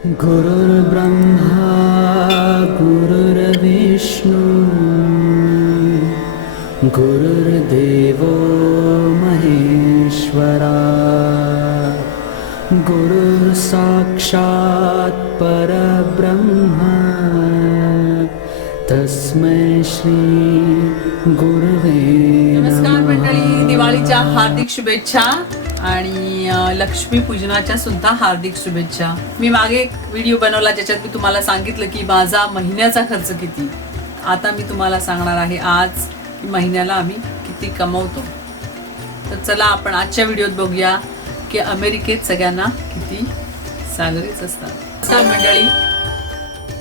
गुरुर्ब्रह्मा गुरुर्विष्णु गुरुर्देवो महेश्वरा गुरुर्साक्षात् परब्रह्म तस्मै श्री गुरुवे नमस्कार मंडळी, दिवाळीच्या हार्दिक शुभेच्छा आणि लक्ष्मीपूजनाच्या सुद्धा हार्दिक शुभेच्छा. मी मागे एक व्हिडिओ बनवला ज्याच्यात मी तुम्हाला सांगितलं की माझा महिन्याचा खर्च किती. आता मी तुम्हाला सांगणार आहे आज की महिन्याला आम्ही किती कमवतो. तर चला आपण आजच्या व्हिडिओत बघूया की अमेरिकेत सगळ्यांना किती सॅलरीज असतात. नमस्कार मंडळी,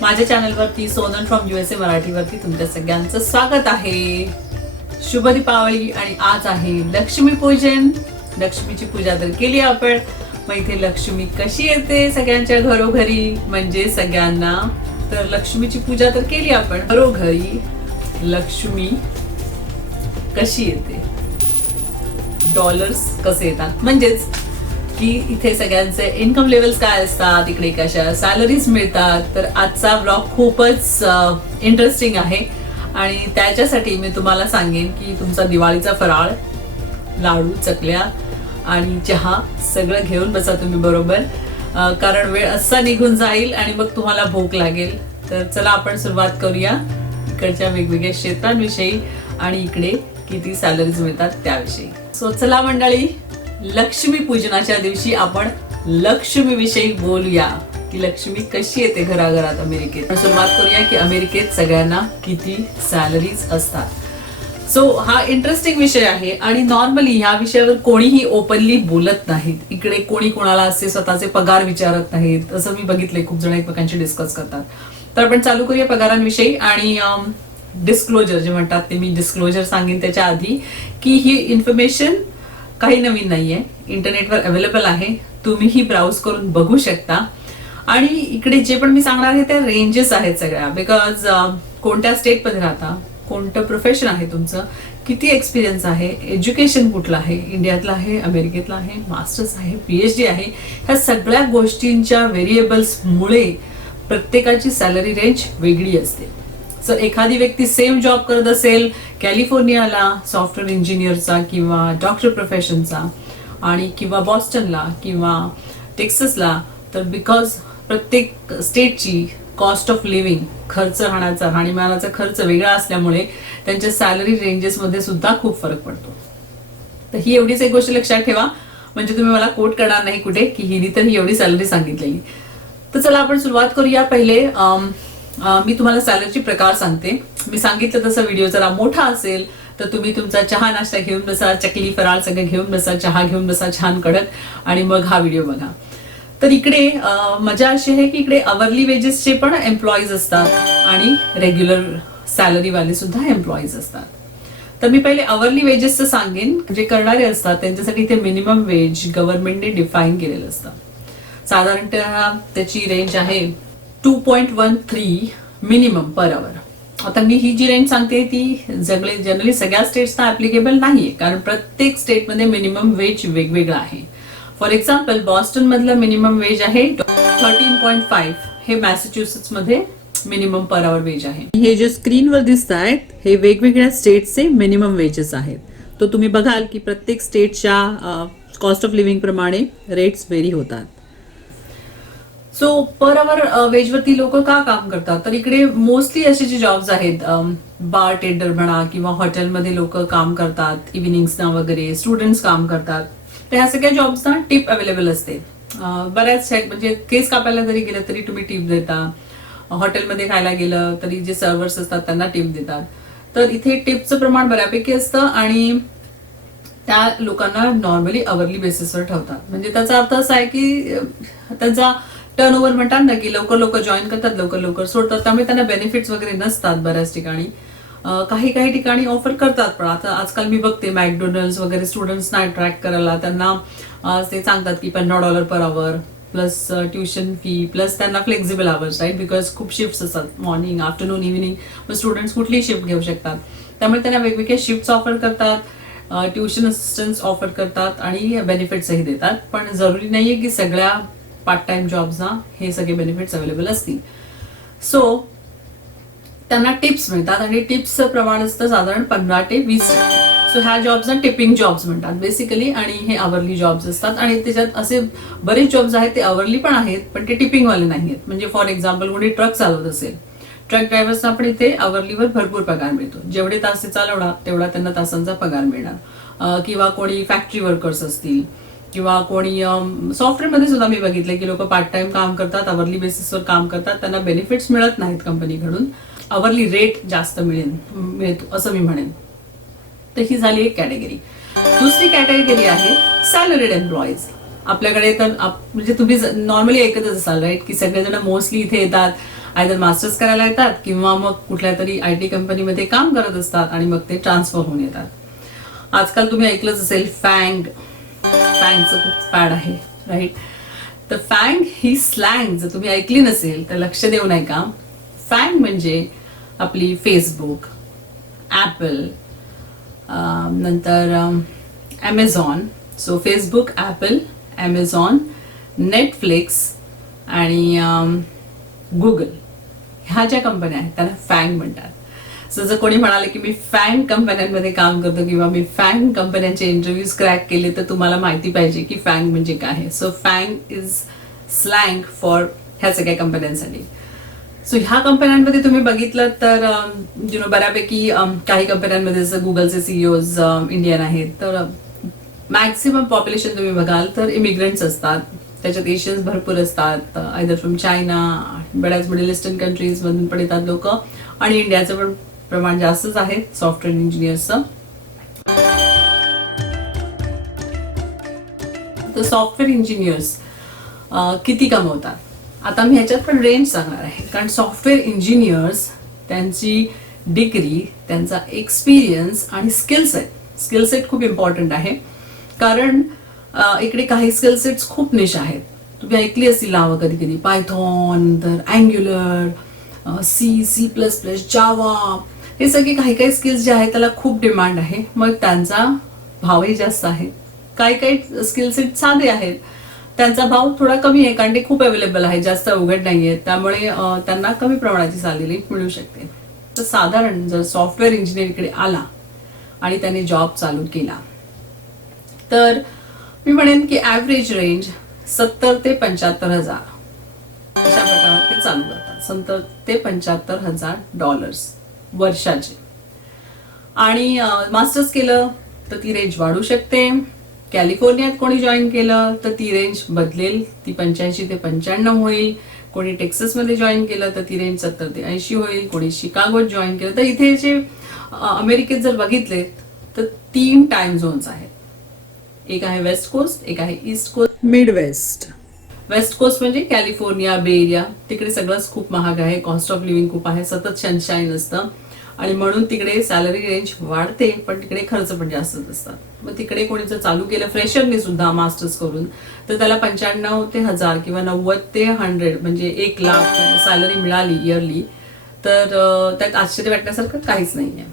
माझ्या चॅनलवरती सोनल फ्रॉम USA मराठीवरती तुमच्या सगळ्यांचं स्वागत आहे. शुभ दीपावली आणि आज आहे लक्ष्मीपूजन. लक्ष्मीची पूजा तर केली आपण, मग इथे लक्ष्मी कशी येते सगळ्यांच्या घरोघरी म्हणजे सगळ्यांना. तर लक्ष्मीची पूजा तर केली आपण, घरोघरी लक्ष्मी कशी येते, डॉलर्स कसे येतात, म्हणजेच की इथे सगळ्यांचे इन्कम लेवल्स काय असतात, इकडे कशा सॅलरीज मिळतात. तर आजचा ब्लॉग खूपच इंटरेस्टिंग आहे आणि त्याच्यासाठी मी तुम्हाला सांगेन की तुमचा दिवाळीचा फराळ, लाडू, चकल्या आणि चहा सगळं घेऊन बसा तुम्ही बरोबर, कारण वेळ असा निघून जाईल आणि मग तुम्हाला भूक लागेल. तर चला आपण सुरुवात करूया इकडच्या वेगवेगळ्या क्षेत्रांविषयी आणि इकडे किती सॅलरीज मिळतात त्याविषयी. सो चला मंडळी, लक्ष्मी पूजनाच्या दिवशी आपण लक्ष्मी विषयी बोलूया की लक्ष्मी कशी येते घराघरात अमेरिकेत. सुरुवात करूया की अमेरिकेत सगळ्यांना किती सॅलरीज असतात. सो हा इंटरेस्टिंग विषय आहे आणि नॉर्मली ह्या विषयावर कोणीही ओपनली बोलत नाहीत. इकडे कोणी कोणाला असे स्वतःचे पगार विचारत नाहीत. असं मी बघितलंय, खूप जण एकमेकांशी डिस्कस करतात. तर आपण चालू करूया पगारांविषयी आणि डिस्क्लोजर जे म्हणतात ते मी डिस्क्लोजर सांगेन त्याच्या आधी की ही इन्फॉर्मेशन काही नवीन नाहीये, इंटरनेटवर अवेलेबल आहे, तुम्हीही ब्राउज करून बघू शकता. आणि इकडे जे पण मी सांगणार आहे त्या रेंजेस आहेत सगळ्या, बिकॉज कोणत्या स्टेटमध्ये राहता, कोणतं प्रोफेशन आहे तुमचं, किती एक्सपिरियन्स आहे, एज्युकेशन कुठलं आहे, इंडियातलं आहे, अमेरिकेतलं आहे, मास्टर्स आहे, PhD आहे, ह्या सगळ्या गोष्टींच्या व्हेरिएबल्समुळे प्रत्येकाची सॅलरी रेंज वेगळी असते. जर एखादी व्यक्ती सेम जॉब करत असेल कॅलिफोर्नियाला सॉफ्टवेअर इंजिनियरचा किंवा डॉक्टर प्रोफेशनचा आणि किंवा बॉस्टनला किंवा टेक्सासला, तर बिकॉज प्रत्येक स्टेटची कॉस्ट ऑफ लिव्हिंग, खर्च राहण्याचा, राहणीमानाचा खर्च वेगळा असल्यामुळे त्यांच्या सॅलरी रेंजेसमध्ये सुद्धा खूप फरक पडतो. तर ही एवढीच एक गोष्ट लक्षात ठेवा, म्हणजे तुम्ही मला कोट करणार नाही कुठे की हिनी तर ही एवढी सॅलरी सांगितलेली. तर चला आपण सुरुवात करूया. पहिले मी तुम्हाला सॅलरीचे प्रकार सांगते. मी सांगितलं तसं व्हिडिओ जरा मोठा असेल तर तुम्ही तुमचा चहा नाश्ता घेऊन बसा, चकली फराळ सगळं घेऊन बसा, चहा घेऊन बसा छान कडक, आणि मग हा व्हिडिओ बघा. तर इकडे मजा अशी आहे की इकडे अवर्ली वेजेसचे पण एम्प्लॉईज असतात आणि रेग्युलर सॅलरीवाले सुद्धा एम्प्लॉईज असतात. तर मी पहिले अवर्ली वेजेसचं सांगेन. जे करणारे असतात त्यांच्यासाठी इथे मिनिमम वेज गव्हर्नमेंटने डिफाईन केलेलं असतं. साधारणतः त्याची रेंज आहे 2.13 मिनिमम पर आवर. आता मी ही जी रेंज सांगते ती जनरली सगळ्या स्टेट्सना ऍप्लिकेबल नाहीये, कारण प्रत्येक स्टेटमध्ये मिनिमम वेज वेगवेगळं आहे. फॉर एक्झाम्पल बॉस्टन मधलं मिनिमम वेज आहे 13.5, हे मॅसेच्युसेट्स मध्ये मिनिमम पर आवर वेज आहे. हे जे स्क्रीनवर दिसत आहेत हे वेगवेगळ्या स्टेटचे मिनिमम वेजेस आहेत. तो तुम्ही बघाल की प्रत्येक स्टेटच्या कॉस्ट ऑफ लिव्हिंग प्रमाणे रेट्स व्हेरी होतात. सो पर आवर वेजवरती लोक का काम करतात, तर इकडे मोस्टली असे जे जॉब्स आहेत, बार टेंडर म्हणा किंवा हॉटेलमध्ये लोक काम करतात, इव्हिनिंग्सना वगैरे स्टुडंट्स काम करतात. तर ह्या सगळ्या जॉब्सना टिप अवेलेबल असते. बऱ्याच म्हणजे केस कापायला जरी गेलं तरी तुम्ही टिप देता, हॉटेलमध्ये खायला गेलं तरी जे सर्व्हर्स असतात त्यांना टिप देतात. तर इथे टिपचं प्रमाण बऱ्यापैकी असतं आणि त्या लोकांना नॉर्मली अवर्ली बेसिसवर ठेवतात. म्हणजे त्याचा अर्थ असा आहे की त्यांचा टर्नओव्हर म्हणतात ना की लवकर लवकर जॉईन करतात, लवकर लवकर सोडतात, त्यामुळे त्यांना बेनिफिट्स वगैरे नसतात बऱ्याच ठिकाणी. काही काही ठिकाणी ऑफर करतात, पण आता आजकाल मी बघते मॅकडोनल्ड्स वगैरे स्टुडंट्सना अट्रॅक्ट करायला त्यांना ते सांगतात की $15 per hour plus tuition fee plus त्यांना फ्लेक्झिबल आवर्स, राईट, बिकॉज खूप शिफ्ट्स असतात, मॉर्निंग, आफ्टरनून, इव्हिनिंग. मग स्टुडंट्स कुठलीही शिफ्ट घेऊ शकतात, त्यामुळे त्यांना वेगवेगळ्या शिफ्ट्स ऑफर करतात, ट्युशन असिस्टन्स ऑफर करतात आणि बेनिफिट्सही देतात. पण जरुरी नाहीये की सगळ्या पार्ट टाइम जॉब्सना हे सगळे बेनिफिट्स अवेलेबल असतील. सो त्यांना टिप्स मिळतात आणि टिप्सचं प्रमाण असतं साधारण 15 ते 20%. सो ह्या जॉब्सना टिपिंग जॉब्स म्हणतात बेसिकली, आणि हे आवरली जॉब्स असतात. आणि त्याच्यात असे बरेच जॉब्स आहेत ते आवरली पण आहेत, पण ते टिपिंगवाले नाही आहेत. म्हणजे फॉर एक्झाम्पल कोणी ट्रक चालवत असेल, ट्रक ड्रायव्हर्सना पण इथे आवरलीवर भरपूर पगार मिळतो. जेवढे तास ते चालवणार तेवढा त्यांना तासांचा पगार मिळणार. किंवा कोणी फॅक्टरी वर्कर्स असतील, किंवा कोणी सॉफ्टवेअरमध्ये सुद्धा मी बघितलं की लोक पार्ट टाइम काम करतात, आवरली बेसिसवर काम करतात, त्यांना बेनिफिट्स मिळत नाहीत कंपनीकडून, आवरली रेट जास्त मिळतो असं मी म्हणेन. तर ही झाली एक कॅटेगरी. दुसरी कॅटेगरी आहे सॅलरीड एम्प्लॉईज. आपल्याकडे तर म्हणजे तुम्ही नॉर्मली ऐकतच असाल राईट, की सगळेजण मोस्टली इथे येतात, आयदर मास्टर्स करायला येतात किंवा मग कुठल्या तरी IT कंपनीमध्ये काम करत असतात आणि मग ते ट्रान्सफर होऊन येतात. आजकाल तुम्ही ऐकलंच असेल फॅंगचं खूप फॅड आहे राईट. तर फॅंग ही स्लँग जर तुम्ही ऐकली नसेल तर लक्ष देऊ नये का. फॅंग म्हणजे आपली फेसबुक, ॲपल, नंतर Amazon. So Facebook, Apple, Amazon, Netflix आणि गुगल ह्या ज्या कंपन्या आहेत त्यांना फॅंग म्हणतात. सो जर कोणी म्हणाले की मी फॅंग कंपन्यांमध्ये काम करतो किंवा मी फॅंग कंपन्यांचे इंटरव्ह्यूज क्रॅक केले, तर तुम्हाला माहिती पाहिजे की फॅंग म्हणजे काय आहे. सो फॅंग इज स्लँग फॉर ह्या सगळ्या कंपन्यांसाठी. सो ह्या कंपन्यांमध्ये तुम्ही बघितलं तर बऱ्यापैकी काही कंपन्यांमध्ये जसं गुगलचे CEOज इंडियन आहेत, तर मॅक्सिमम पॉप्युलेशन तुम्ही बघाल तर इमिग्रंट्स असतात. त्याच्यात एशियन्स भरपूर असतात, आयदर फ्रॉम चायना, बऱ्याच मिडल ईस्टर्न कंट्रीज मधून पण येतात लोक, आणि इंडियाचं पण प्रमाण जास्तच आहे सॉफ्टवेअर इंजिनियर्सचं. तर सॉफ्टवेअर इंजिनियर्स किती कमवतात, आता मी ह्याच्यात पण रेंज सांगणार आहे. कारण सॉफ्टवेअर इंजिनियर्स त्यांची डिग्री, त्यांचा एक्सपिरियन्स आणि स्किल सेट खूप इम्पॉर्टंट आहे. कारण इकडे काही स्किल सेट्स खूप निश आहेत. तुम्ही ऐकली असतील नावं कधी कधी, पायथॉन, तर अँग्युलर, C++, जावा, हे सगळे काही स्किल्स जे आहेत त्याला खूप डिमांड आहे, मग त्यांचा भावही जास्त आहे. काही स्किल सेट साधे आहेत, त्यांचा भाव थोडा कमी आहे कारण ते खूप अवेलेबल आहे, जास्त अवघड नाहीये, त्यामुळे त्यांना कमी प्रमाणाची सॅलरी मिळू शकते. तर साधारण जर सॉफ्टवेअर इंजिनियर इकडे आला आणि त्याने जॉब चालू केला तर मी म्हणेन की ॲव्हरेज रेंज 70 ते 75 हजार अशा प्रकारात ते चालू करतात. 70 ते 75 हजार डॉलर्स वर्षाचे. आणि मास्टर्स केलं तर ती रेंज वाढू शकते. कॅलिफोर्नियात कोणी जॉईन केलं तर ती रेंज बदलेल, ती 85 ते 95 होईल. कोणी टेक्सासमध्ये जॉईन केलं तर ती रेंज 70 ते 80 होईल. कोणी शिकागोत जॉईन केलं तर इथे जे अमेरिकेत जर बघितले तर 3 टाइम झोन्स आहेत. एक आहे वेस्ट कोस्ट, एक आहे east coast, midwest. West coast म्हणजे कॅलिफोर्निया, बे एरिया, तिकडे सगळंच खूप महाग आहे, कॉस्ट ऑफ लिव्हिंग खूप आहे, सतत सनशाईन असतं आणि म्हणून तिकडे सॅलरी रेंज वाढते, पण तिकडे खर्च पण जास्तच असतात. मग तिकडे कोणी जर चालू केलं फ्रेशरने सुद्धा मास्टर्स करून तर त्याला 95 ते 1000 किंवा 90 ते 100 म्हणजे 1 लाख सॅलरी मिळाली इयरली तर त्यात आश्चर्य वाटण्यासारखं काहीच नाहीये.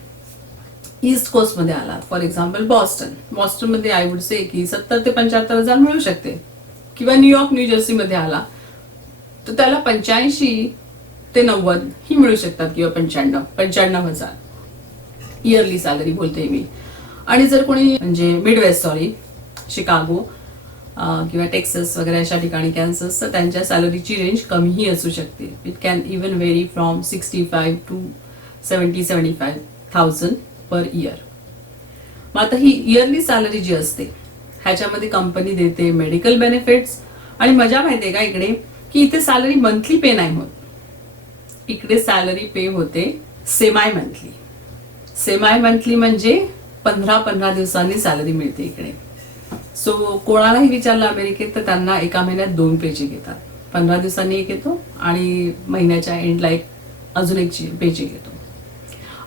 ईस्ट कोस्ट मध्ये आला फॉर एक्झाम्पल बॉस्टन मध्ये आय वुड से की 70 ते 75 हजार मिळू शकते. किंवा न्यूयॉर्क, न्यू जर्सी मध्ये आला तर त्याला 85 ते 90 ही मिळू शकतात किंवा 95 हजार इयरली सॅलरी बोलते मी. आणि जर कोणी म्हणजे मिडवेस्ट शिकागो किंवा टेक्सास वगैरे अशा ठिकाणी कॅन्सस, तर त्यांच्या सॅलरीची रेंज कमीही असू शकते. It can even very from 65 to 70-75,000 per year. मग आता ही इयरली सॅलरी जी असते ह्याच्यामध्ये कंपनी देते मेडिकल बेनिफिट्स. आणि मजा माहितीये का इकडे की इथे सॅलरी मंथली पे नाही होत, इकडे सॅलरी पे होते सेमाय मंथली. सेमाय मंथली म्हणजे 15 दिवसांनी सॅलरी मिळते इकडे. सो कोणालाही विचारलं अमेरिकेत तर त्यांना एका महिन्यात 2 पेचेक येतात. 15 दिवसांनी एक येतो आणि महिन्याच्या एंडला एक अजून एक पेचेक येतो.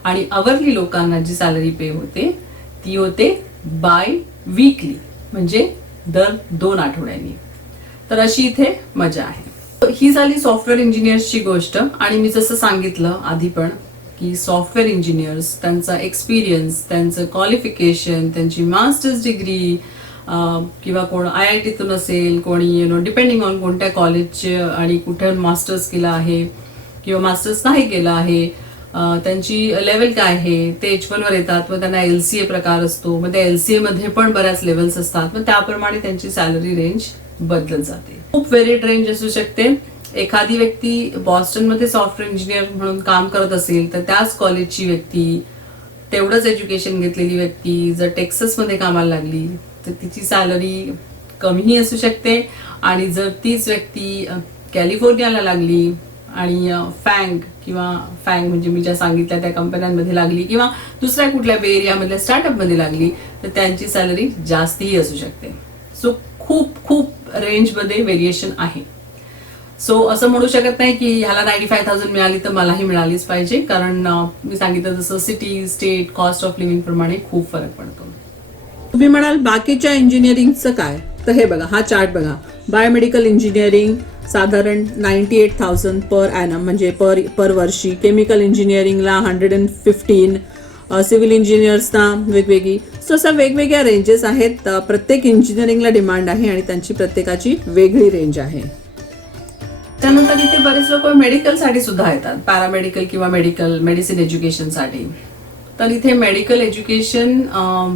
आणि अवरली लोकांना जी सॅलरी पे होते ती होते बाय वीकली, म्हणजे दर 2 आठवड्यांनी. तर अशी इथे मजा आहे. ही झाली सॉफ्टवेअर इंजिनियर्सची गोष्ट. आणि मी जसं सांगितलं आधी पण की सॉफ्टवेअर इंजिनियर्स त्यांचा एक्सपिरियन्स, त्यांचं क्वालिफिकेशन, त्यांची मास्टर्स डिग्री, किंवा कोण IIT-तून असेल, कोणी डिपेंडिंग ऑन कोणत्या कॉलेजचे आणि कुठे मास्टर्स केलं आहे किंवा मास्टर्स नाही केलं आहे, त्यांची लेवल काय आहे ते H1 वर येतात. मग त्यांना LCA प्रकार असतो, मग त्या LCA मध्ये पण बऱ्याच लेवल्स असतात. मग त्याप्रमाणे त्यांची सॅलरी रेंज बदलत जाते. खूप व्हेरिड रेंज असू शकते. एखादी व्यक्ती बॉस्टनमध्ये सॉफ्टवेअर इंजिनियर म्हणून काम करत असेल तर त्याच कॉलेजची व्यक्ती, तेवढंच एज्युकेशन घेतलेली व्यक्ती जर टेक्सासमध्ये कामाला लागली तर तिची सॅलरी कमीही असू शकते. आणि जर तीच व्यक्ती कॅलिफोर्नियाला लागली आणि फॅंग म्हणजे मी ज्या सांगितल्या त्या कंपन्यांमध्ये लागली किंवा दुसऱ्या कुठल्या बे एरियामधल्या स्टार्टअपमध्ये लागली तर त्यांची सॅलरी जास्तही असू शकते. सो खूप खूप रेंजमध्ये व्हेरिएशन आहे. सो असं म्हणू शकत नाही की ह्याला 95,000 मिळाली तर मलाही मिळालीच पाहिजे, कारण मी सांगितलं तसं city, state, cost of living प्रमाणे खूप फरक पडतो. तुम्ही म्हणाल बाकीच्या इंजिनिअरिंगचं काय, तर हे बघा, हा चार्ट बघा. बायोमेडिकल इंजिनिअरिंग साधारण 98,000 पर ॲनम म्हणजे पर वर्षी. केमिकल इंजिनिअरिंगला 115, सिव्हिल इंजिनियर्सना वेगवेगळी. सो अशा वेगवेगळ्या रेंजेस आहेत. प्रत्येक इंजिनिअरिंगला डिमांड आहे आणि त्यांची प्रत्येकाची वेगळी रेंज आहे. त्यानंतर इथे बरेच लोक मेडिकलसाठी सुद्धा येतात, पॅरामेडिकल किंवा मेडिसिन एज्युकेशनसाठी. तर इथे मेडिकल एज्युकेशन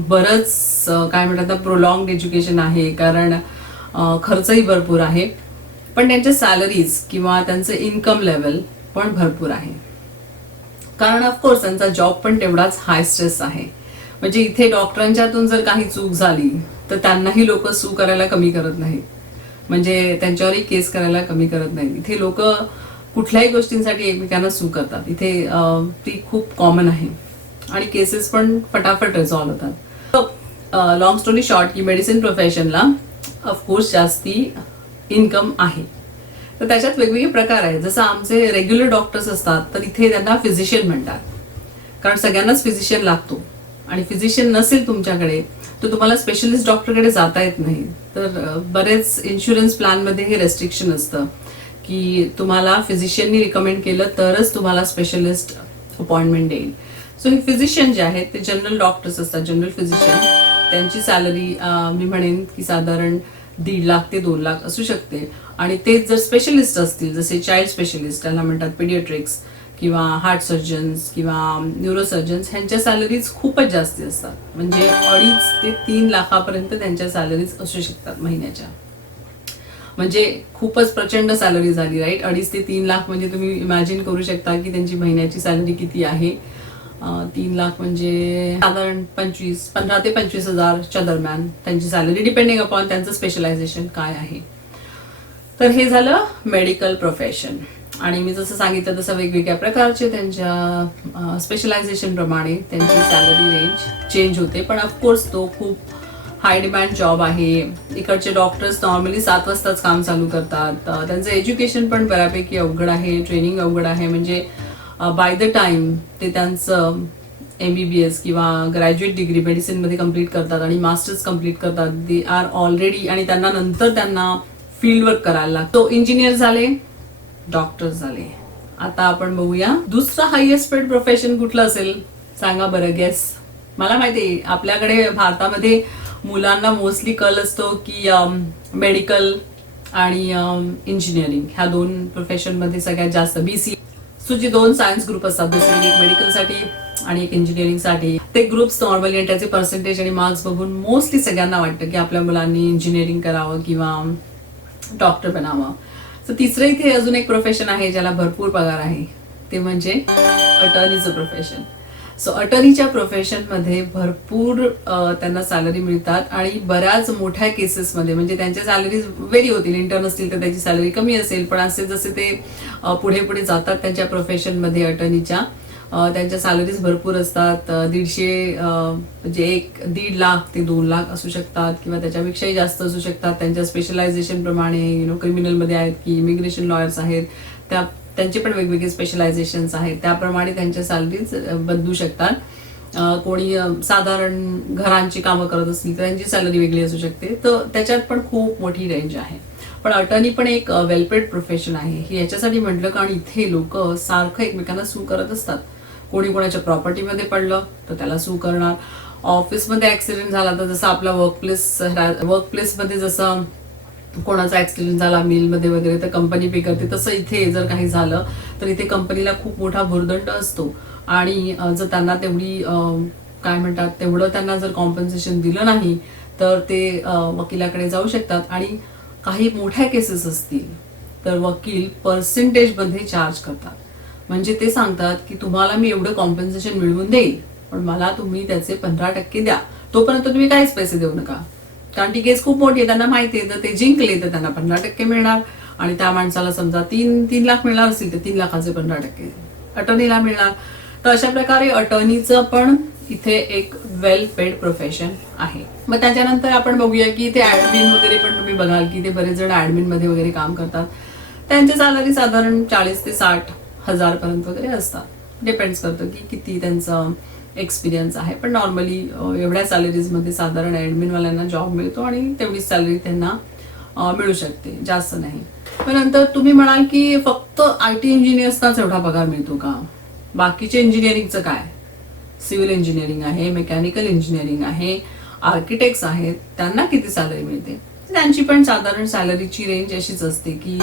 बरंच काय म्हणतात प्रोलॉंग्ड एज्युकेशन आहे, कारण खर्चही भरपूर आहे, पण त्यांच्या सॅलरीज किंवा त्यांचं इन्कम लेवल पण भरपूर आहे. कारण ऑफकोर्स त्यांचा जॉब पण तेवढाच हाय स्ट्रेस आहे. म्हणजे इथे डॉक्टरांच्यातून जर काही चूक झाली तर त्यांनाही लोक सू करायला कमी करत नाहीत, म्हणजे त्यांच्यावरही केस करायला कमी करत नाहीत. इथे लोक कुठल्याही गोष्टींसाठी एकमेकांना सू करतात. इथे ती खूप कॉमन आहे आणि केसेस पण फटाफट रिझॉल्व्ह होतात. लॉंग स्टोरी शॉर्ट की मेडिसिन प्रोफेशनला ऑफकोर्स जास्ती इन्कम आहे. तर त्याच्यात वेगवेगळे प्रकार आहेत. जसं आमचे रेग्युलर डॉक्टर्स असतात तर इथे त्यांना फिजिशियन म्हणतात, कारण सगळ्यांनाच फिजिशियन लागतो आणि फिजिशियन नसेल तुमच्याकडे तर तुम्हाला स्पेशलिस्ट डॉक्टरकडे जाता येत नाही. तर बरेच इन्शुरन्स प्लॅनमध्ये हे रेस्ट्रिक्शन असतं की तुम्हाला फिजिशियननी रिकमेंड केलं तरच तुम्हाला स्पेशलिस्ट अपॉइंटमेंट देईल. सो हे फिजिशियन जे आहेत ते जनरल डॉक्टर्स असतात, जनरल फिजिशियन. त्यांची सॅलरी मी म्हणेन की साधारण 1.5 लाख ते 2 लाख असू शकते. आणि तेच जर स्पेशलिस्ट असतील, जसे चाइल्ड स्पेशलिस्ट त्यांना म्हणतात, पीडियाट्रिक्स किंवा हार्ट सर्जन्स किंवा न्यूरोसर्जन्स, ह्यांच्या सॅलरीज खूपच जास्त असतात. म्हणजे 2.5 ते 3 लाखापर्यंत त्यांच्या सॅलरीज असू शकतात महिन्याच्या. म्हणजे खूपच प्रचंड सॅलरी झाली, राईट. 2.5 ते 3 लाख म्हणजे तुम्ही इमॅजिन करू शकता की त्यांची महिन्याची सॅलरी किती आहे. 3 लाख म्हणजे साधारण 15 ते 25 हजारच्या दरम्यान त्यांची सॅलरी, डिपेंडिंग अपॉन त्यांचं स्पेशलायझेशन काय आहे. तर हे झालं मेडिकल प्रोफेशन. आणि मी जसं सांगितलं तसं वेगवेगळ्या प्रकारचे त्यांच्या स्पेशलायझेशन प्रमाणे त्यांची सॅलरी रेंज चेंज होते. पण ऑफकोर्स तो खूप हाय डिमांड जॉब आहे. इकडचे डॉक्टर्स नॉर्मली 7 वाजताच काम चालू करतात. त्यांचं एज्युकेशन पण बऱ्यापैकी अवघड आहे, ट्रेनिंग अवघड आहे. म्हणजे बाय द टाइम ते त्यांचं MBBS किंवा ग्रॅज्युएट डिग्री मेडिसिनमध्ये कम्प्लीट करतात आणि मास्टर्स कम्प्लीट करतात, दे आर ऑलरेडी, आणि त्यांना नंतर त्यांना फील्ड वर्क करायला लागतो. इंजिनियर झाले, डॉक्टर झाले. आता आपण बघूया दुसरं हायएस्ट पेड प्रोफेशन कुठलं असेल, सांगा बरं, गेस. मला माहिती आहे आपल्याकडे भारतामध्ये मुलांना मोस्टली कल असतो की मेडिकल आणि इंजिनिअरिंग ह्या 2 प्रोफेशनमध्ये सगळ्यात जास्त BC. सो जे 2 सायन्स ग्रुप असतात, बेसिकली एक मेडिकलसाठी आणि एक इंजिनिअरिंगसाठी, ते ग्रुप्स नॉर्मली आणि त्याचे पर्सेंटेज आणि मार्क्स बघून मोस्टली सगळ्यांना वाटतं की आपल्या मुलांनी इंजिनिअरिंग करावं किंवा डॉक्टर बनावं. तर तिसरं इथे अजून एक प्रोफेशन आहे ज्याला भरपूर पगार आहे, ते म्हणजे अटर्नीचं प्रोफेशन. सो अटर्नीच्या प्रोफेशनमध्ये भरपूर त्यांना सॅलरी मिळतात आणि बऱ्याच मोठ्या केसेसमध्ये म्हणजे त्यांच्या सॅलरीज व्हेरी होतील. इंटर्न असतील तर त्याची सॅलरी कमी असेल, पण असे जसे ते पुढे पुढे जातात त्यांच्या प्रोफेशनमध्ये अटर्नीच्या, त्यांच्या सॅलरीज भरपूर असतात. 150 म्हणजे 1.5 लाख ते 2 लाख असू शकतात किंवा त्याच्यापेक्षाही जास्त असू शकतात. त्यांच्या स्पेशलायझेशन प्रमाणे क्रिमिनलमध्ये आहेत की इमिग्रेशन लॉयर्स आहेत, त्यांचे पण वेगवेगळे स्पेशलायझेशन्स आहेत, त्याप्रमाणे त्यांच्या सॅलरीज बदलू शकतात. कोणी साधारण घरांची कामं करत असतील तर त्यांची सॅलरी वेगळी असू शकते. तर त्याच्यात पण खूप मोठी रेंज आहे. पण अटर्नी पण एक वेलपेड प्रोफेशन आहे. हे याच्यासाठी म्हटलं कारण इथे लोक सारखं एकमेकांना सू करत असतात. कोणी कोणाच्या प्रॉपर्टीमध्ये पडलं तर त्याला सू करणार, ऑफिसमध्ये ऍक्सिडेंट झाला तर जसं आपला वर्कप्लेसमध्ये जसं कोणाचा ऍक्सिडेंट झाला मिलमध्ये वगैरे तर कंपनी पे करते, तसं इथे जर काही झालं तर इथे कंपनीला खूप मोठा भुर्दंड असतो. आणि जर त्यांना तेवढी काय म्हणतात तेवढं त्यांना जर कॉम्पन्सेशन दिलं नाही तर ते वकिलाकडे जाऊ शकतात. आणि काही मोठ्या केसेस असतील तर वकील पर्सेंटेजमध्ये चार्ज करतात. म्हणजे ते सांगतात की तुम्हाला मी एवढं कॉम्पन्सेशन मिळवून देईल, पण मला तुम्ही त्याचे 15% द्या, तोपर्यंत तुम्ही काहीच पैसे देऊ नका. कारण ती केस खूप मोठी आहे, त्यांना माहिती आहे, तर ते जिंकले तर त्यांना 15% मिळणार. आणि त्या माणसाला समजा 3 लाख मिळणार असतील तर 3 लाखाचे 15% अटर्नीला मिळणार. तर अशा प्रकारे अटर्नीचं पण इथे एक वेल पेड प्रोफेशन आहे. मग त्याच्यानंतर आपण बघूया की इथे ऍडमिन वगैरे पण तुम्ही बघाल की ते बरेच जण ऍडमिन मध्ये वगैरे काम करतात. त्यांचे सॅलरी साधारण 40 ते 60 हजार पर्यंत वगैरे असतात. डिपेंड्स करतं की किती त्यांचं एक्सपिरियन्स आहे. पण नॉर्मली एवढ्या सॅलरीजमध्ये साधारण ऍडमिनवाल्यांना जॉब मिळतो आणि तेवढीच सॅलरी त्यांना मिळू शकते, जास्त नाही. पण नंतर तुम्ही म्हणाल की फक्त IT इंजिनियर्सनाच एवढा पगार मिळतो का? बाकीचे इंजिनिअरिंगचं काय? सिव्हिल इंजिनिअरिंग आहे, मेकॅनिकल इंजिनिअरिंग आहे, आर्किटेक्ट्स आहेत, त्यांना किती सॅलरी मिळते? त्यांची पण साधारण सॅलरीची रेंज अशीच असते की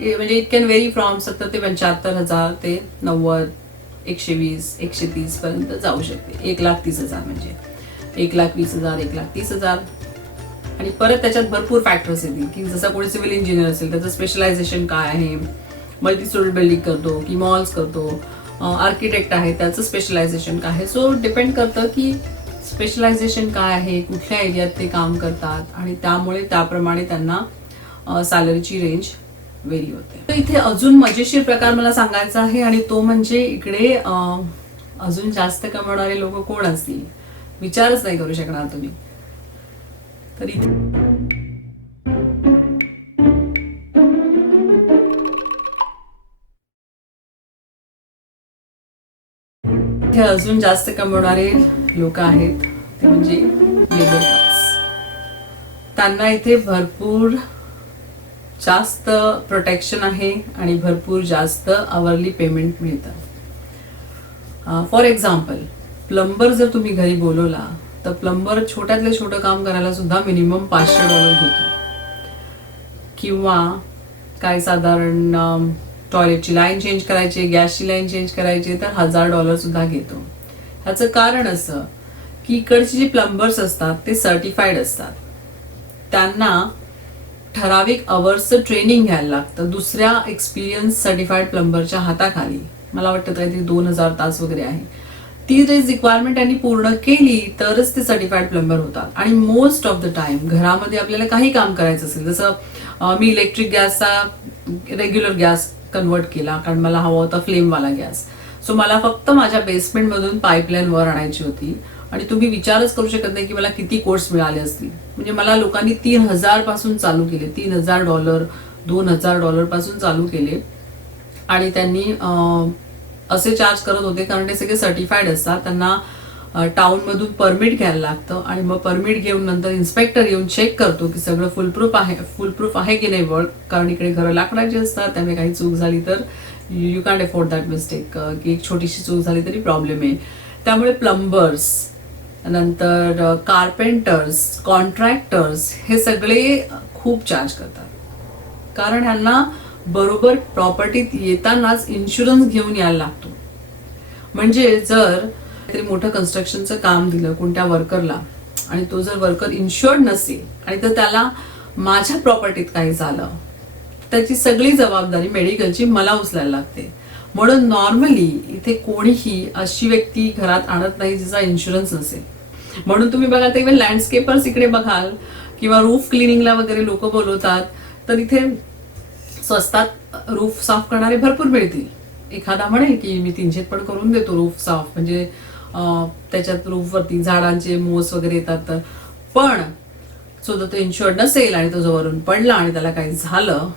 म्हणजे इट कॅन व्हेरी फ्रॉम 70 ते 75 हजार ते 90, 120, 130 पर्यंत जाऊ शकते. 1,30,000 म्हणजे 1,20,000, 1,30,000. आणि परत त्याच्यात भरपूर फॅक्टर्स येतील की जसं कोणी सिव्हिल इंजिनियर असेल त्याचं स्पेशलायझेशन काय आहे, मल्टी स्टोरी बिल्डिंग करतो की मॉल्स करतो, आर्किटेक्ट आहे त्याचं स्पेशलायझेशन काय आहे. सो डिपेंड करतं की स्पेशलायझेशन काय आहे, कुठल्या एरियात ते काम करतात, आणि त्यामुळे त्याप्रमाणे त्यांना सॅलरीची रेंज व्हेरी होते. तर इथे अजून मजेशीर प्रकार मला सांगायचा आहे, आणि तो म्हणजे इकडे अजून जास्त कमवणारे लोक कोण असतील विचारच नाही करू शकणार तुम्ही. तर इथे अजून जास्त कमवणारे लोक आहेत ते म्हणजे लेबर क्लास. त्यांना इथे भरपूर जास्त प्रोटेक्शन आहे आणि भरपूर जास्त आवरली पेमेंट मिळतं. फॉर एक्झाम्पल, प्लंबर जर तुम्ही घरी बोलवला तर प्लंबर छोट्यातले छोटं काम करायला सुद्धा मिनिमम $500 घेतो. किंवा काय साधारण टॉयलेटची लाईन चेंज करायची, गॅसची लाईन चेंज करायची तर $1,000 सुद्धा घेतो. ह्याचं कारण असं की इकडचे जे प्लंबर्स असतात ते सर्टिफाईड असतात. त्यांना ठराविक अवर्सचं ट्रेनिंग घ्यायला लागतं दुसऱ्या एक्सपिरियन्स सर्टिफाईड प्लंबरच्या हाताखाली. मला वाटतं काहीतरी 2,000 तास वगैरे आहे. ती रिक्वायरमेंट त्यांनी पूर्ण केली तरच ते सर्टिफाईड प्लंबर होतात. आणि मोस्ट ऑफ द टाइम घरामध्ये आपल्याला काही काम करायचं असेल, जसं मी इलेक्ट्रिक गॅसचा रेग्युलर गॅस कन्वर्ट केला कारण मला हवा होता फ्लेमवाला गॅस. सो मला फक्त माझ्या बेसमेंटमधून पाईपलाईन वर आणायची होती. आणि तुम्ही विचारच करू शकत नाही की मला किती कोर्स मिळाले असतील. म्हणजे मला लोकांनी 3,000 पासून चालू केले, $3,000, $2,000 पासून चालू केले. आणि त्यांनी असे चार्ज करत होते कारण ते सगळे सर्टिफाईड असतात. त्यांना टाउन मधून परमिट घ्यायला लागतं आणि मग परमिट घेऊन नंतर इन्स्पेक्टर येऊन चेक करतो की सगळं फुलप्रूफ आहे की नाही वर्क. कारण इकडे घरं लाकडाची असतात, त्यामुळे काही चूक झाली तर you can't afford that mistake, की एक छोटीशी चूक झाली तरी प्रॉब्लेम आहे. त्यामुळे प्लंबर्स, नंतर कार्पेंटर्स, कॉन्ट्रॅक्टर्स हे सगळे खूप चार्ज करतात. कारण ह्यांना बरोबर प्रॉपर्टीत येतानाच इन्शुरन्स घेऊन यायला लागतो. म्हणजे जर तरी मोठं कन्स्ट्रक्शनचं काम दिलं कोणत्या वर्करला आणि तो जर वर्कर इन्शुअर्ड नसेल आणि तर त्याला माझ्या प्रॉपर्टीत काही झालं, त्याची सगळी जबाबदारी मेडिकलची मला उचलायला लागते. म्हणून नॉर्मली इथे कोणीही अशी व्यक्ती घरात आणत नाही जिचा इन्शुरन्स नसेल. म्हणून तुम्ही बघाल तर इव्हन लँडस्केपर्स इकडे बघाल किंवा रूफ क्लिनिंगला वगैरे लोक बोलवतात तर इथे स्वस्तात रूफ साफ करणारे भरपूर मिळतील. एखादा म्हणेल की मी 300 पण करून देतो रूफ साफ, म्हणजे त्याच्यात रूफवरती झाडांचे मोस वगैरे येतात. तर पण सो तो इन्शुअर्ड नसेल आणि तो जोवरून पडला आणि त्याला काही झालं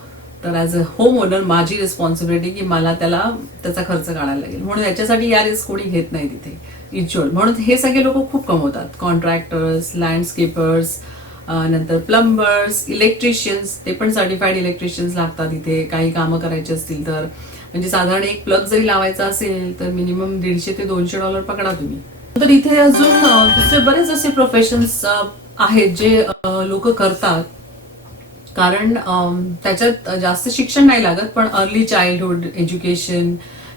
तर ॲज अ होम ओनर माझी रिस्पॉन्सिबिलिटी की मला त्याचा खर्च काढायला लागेल. म्हणून याच्यासाठी या रिस्क कोणी घेत नाही तिथे इन्शुअर्ड. म्हणून हे सगळे लोक खूप कमवतात. कॉन्ट्रॅक्टर्स, लँडस्केपर्स, नंतर प्लंबर्स, इलेक्ट्रिशियन्स, ते पण सर्टिफाईड इलेक्ट्रिशियन्स लागतात इथे काही कामं करायची असतील तर. म्हणजे साधारण एक प्लग जरी लावायचा असेल तर मिनिमम $150 ते $200 पकडा तुम्ही. तर इथे अजून दुसरे बरेच असे प्रोफेशन्स आहेत जे लोक करतात, कारण त्याच्यात जास्त शिक्षण नाही लागत, पण अर्ली चाइल्डहुड एज्युकेशन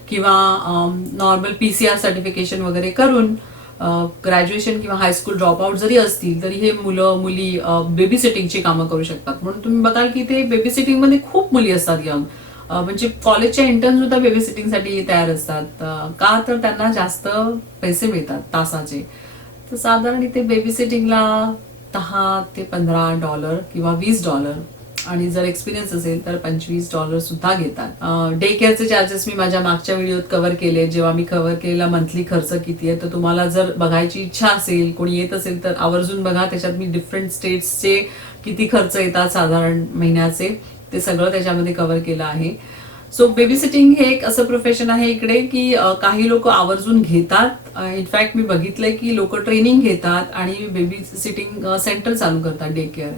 किंवा नॉर्मल PCR सर्टिफिकेशन वगैरे करून ग्रॅज्युएशन किंवा हायस्कूल ड्रॉपआउट जरी असतील तरी हे मुलं मुली बेबी सिटिंगची कामं करू शकतात. म्हणून तुम्ही बघाल की ते बेबी सिटिंग मध्ये खूप मुली असतात यंग, म्हणजे कॉलेजच्या इंटर्न सुद्धा बेबी सिटिंगसाठी तयार असतात. का तर त्यांना जास्त पैसे मिळतात तासाचे. तर साधारण इथे बेबी सिटिंगला $10 ते $15 किंवा $20, आणि जर एक्सपिरियन्स असेल तर $25 सुद्धा घेतात. डे केअरचे चार्जेस मी माझ्या मागच्या व्हिडिओत कव्हर केले, जेव्हा मी कव्हर केलेला मंथली खर्च किती आहे. तर तुम्हाला जर बघायची इच्छा असेल, कोणी येत असेल तर आवर्जून बघा. त्याच्यात मी डिफरंट स्टेट्सचे किती खर्च येतात साधारण महिन्याचे ते सगळं त्याच्यामध्ये कव्हर केलं आहे. सो बेबी सिटिंग हे एक असं प्रोफेशन आहे इकडे की काही लोक आवर्जून घेतात. इनफॅक्ट मी बघितलंय की लोक ट्रेनिंग घेतात आणि बेबी सिटिंग सेंटर चालू करतात, डे केअर.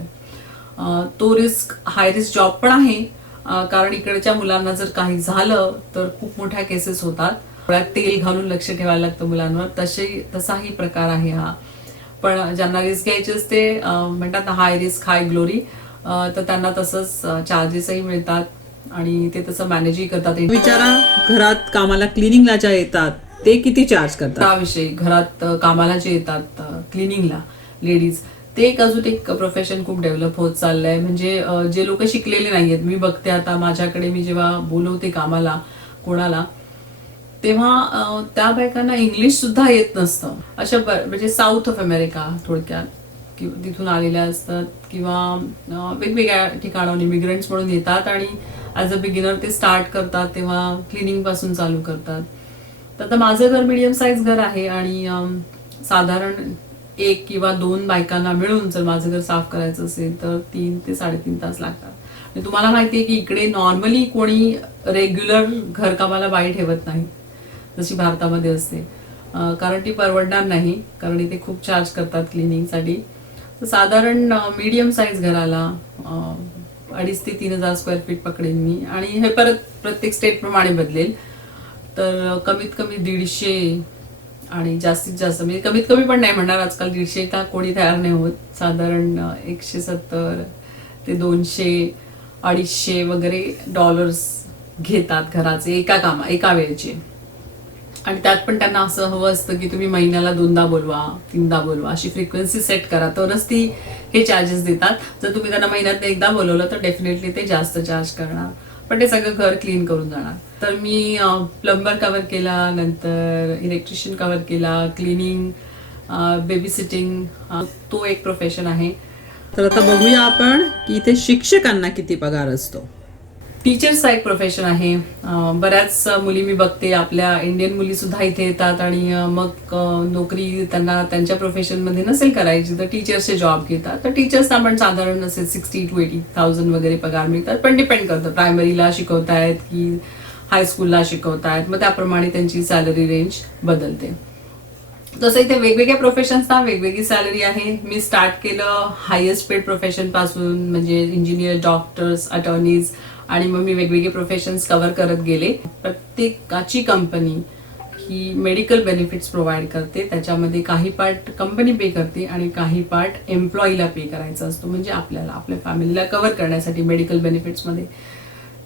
तो हाय रिस्क जॉब पण आहे, कारण इकडच्या मुलांना जर काही झालं तर खूप मोठ्या केसेस होतात. डोळ्यात तेल घालून लक्ष ठेवायला लागतं मुलांवर, तसाही प्रकार आहे हा. पण ज्यांना रिस्क घ्यायची असते, म्हणतात ना हाय रिस्क हाय ग्लोरी, तर त्यांना तसंच चार्जेसही मिळतात आणि ते तसं मॅनेजही करतात. विचारा, घरात कामाला क्लिनिंगला ज्या येतात ते किती चार्ज करतात? त्याविषयी घरात कामाला जे येतात क्लिनिंगला लेडीज, ते एक अजून एक प्रोफेशन खूप डेव्हलप होत चाललंय. म्हणजे जे लोक शिकलेले नाहीयेत, मी बघते आता माझ्याकडे, मी जेव्हा बोलवते कामाला कोणाला, तेव्हा त्या बायकांना इंग्लिश सुद्धा येत नसतं. अशा म्हणजे साऊथ ऑफ अमेरिका थोडक्यात तिथून आलेल्या असतात किंवा वेगवेगळ्या ठिकाणाहून इमिग्रंट्स म्हणून येतात आणि ॲज अ बिगिनर ते स्टार्ट करतात, तेव्हा क्लिनिंग पासून चालू करतात. तर आता माझं घर मिडियम साईज घर आहे आणि साधारण 1 किंवा 2 बायकांना मिळून जर माझं घर साफ करायचं असेल तर 3 ते 3.5 तास लागतात. आणि तुम्हाला माहिती आहे की इकडे नॉर्मली कोणी रेग्युलर घरकामाला बाई ठेवत नाही जशी भारतामध्ये असते, कारण ती परवडणार नाही, कारण इथे खूप चार्ज करतात क्लिनिंगसाठी. तर साधारण मीडियम साईज घराला 2,500 ते 3,000 स्क्वेअर फीट पकडेन मी, आणि हे परत प्रत्येक स्टेट प्रमाणे बदलेल. तर कमीत कमी 150 आणि जास्तीत जास्त, म्हणजे कमीत कमी पण नाही म्हणणार, आजकाल 150 का कोणी तयार नाही होत. साधारण 170 ते 200, 250 वगैरे डॉलर्स घेतात घराचे एका वेळेचे. आणि त्यात पण त्यांना असं हवं असतं की तुम्ही महिन्याला 2दा बोलवा, 3दा बोलवा, अशी फ्रिक्वेन्सी सेट करा, तरच ती हे चार्जेस देतात. जर तुम्ही त्यांना महिन्यात एकदा बोलवलं तर डेफिनेटली ते जास्त चार्ज करणार, पण ते सगळं घर क्लीन करून जाणार. तर मी प्लंबर कव्हर केला, नंतर इलेक्ट्रिशियन कव्हर केला, क्लिनिंग, बेबी सिटिंग, तो एक प्रोफेशन आहे. तर आता बघूया आपण की इथे शिक्षकांना किती पगार असतो. टीचर्सचा एक प्रोफेशन आहे. बऱ्याच मुली मी बघते, आपल्या इंडियन मुली सुद्धा इथे येतात आणि मग नोकरी त्यांना त्यांच्या प्रोफेशनमध्ये नसेल करायची तर टीचर्सचे जॉब घेतात. तर टीचर्सना पण साधारण असे 60,000 to 80,000 वगैरे पगार मिळतात, पण डिपेंड करतं प्रायमरीला शिकवतायत की हायस्कूलला शिकवतायत, मग त्याप्रमाणे त्यांची सॅलरी रेंज बदलते. तसं इथे वेगवेगळ्या प्रोफेशन्सना वेगवेगळी सॅलरी आहे. मी स्टार्ट केलं हायेस्ट पेड प्रोफेशन पासून, म्हणजे इंजिनियर, डॉक्टर्स, अटॉर्नीज, आणि मग मी वेगवेगळे प्रोफेशन्स कव्हर करत गेले. प्रत्येकाची कंपनी ही मेडिकल बेनिफिट्स प्रोव्हाइड करते, त्याच्यामध्ये काही पार्ट कंपनी पे करते आणि काही पार्ट एम्प्लॉईला पे करायचा असतो, म्हणजे आपल्याला आपल्या फॅमिलीला कव्हर करण्यासाठी मेडिकल बेनिफिट्समध्ये.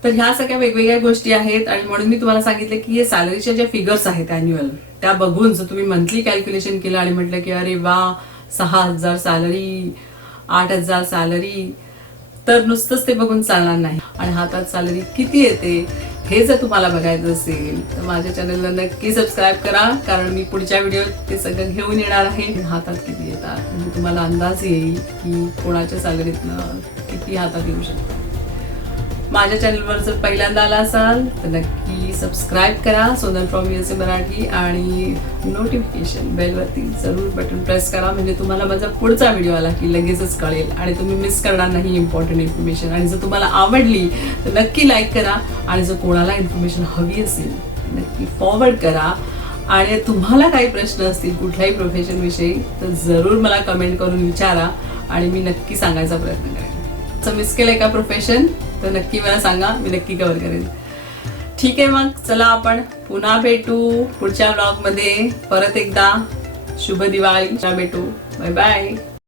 तर ह्या सगळ्या वेगवेगळ्या गोष्टी आहेत, आणि म्हणून मी तुम्हाला सांगितलं की हे सॅलरीच्या ज्या फिगर्स आहेत अॅन्युअल, त्या बघून जर तुम्ही मंथली कॅल्क्युलेशन केलं आणि म्हटलं की अरे वा 6,000 सॅलरी, 8,000 सॅलरी, तर नुसतंच ते बघून चालणार नाही. आणि हातात सॅलरी किती येते हे जर तुम्हाला बघायचं असेल तर माझ्या चॅनलला नक्की सबस्क्राईब करा, कारण मी पुढच्या व्हिडिओत ते सगळं घेऊन येणार आहे. हातात किती येतात म्हणजे तुम्हाला अंदाज येईल की कोणाच्या सॅलरीतनं किती हातात येऊ शकतं. माझ्या चॅनलवर जर पहिल्यांदा आला असाल तर नक्की सबस्क्राईब करा, सोनल फ्रॉम USA मराठी, आणि नोटिफिकेशन बेलवरती जरूर बटन प्रेस करा, म्हणजे तुम्हाला माझा पुढचा व्हिडिओ आला की लगेचच कळेल आणि तुम्ही मिस करणार नाही इम्पॉर्टंट इन्फॉर्मेशन. आणि जर तुम्हाला आवडली तर नक्की लाईक करा, आणि जर कोणाला इन्फॉर्मेशन हवी असेल नक्की फॉरवर्ड करा. आणि तुम्हाला काही प्रश्न असतील कुठल्याही प्रोफेशन विषयी तर जरूर मला कमेंट करून विचारा, आणि मी नक्की सांगायचा प्रयत्न करेन. असं मिस केलंय का प्रोफेशन तर नक्की मला सांगा, मी नक्की कव्हर करेन. ठीक आहे, मग चला आपण पुन्हा भेटू पुढच्या ब्लॉगमध्ये. परत एकदा शुभ दिवाळी. भेटू. Bye bye.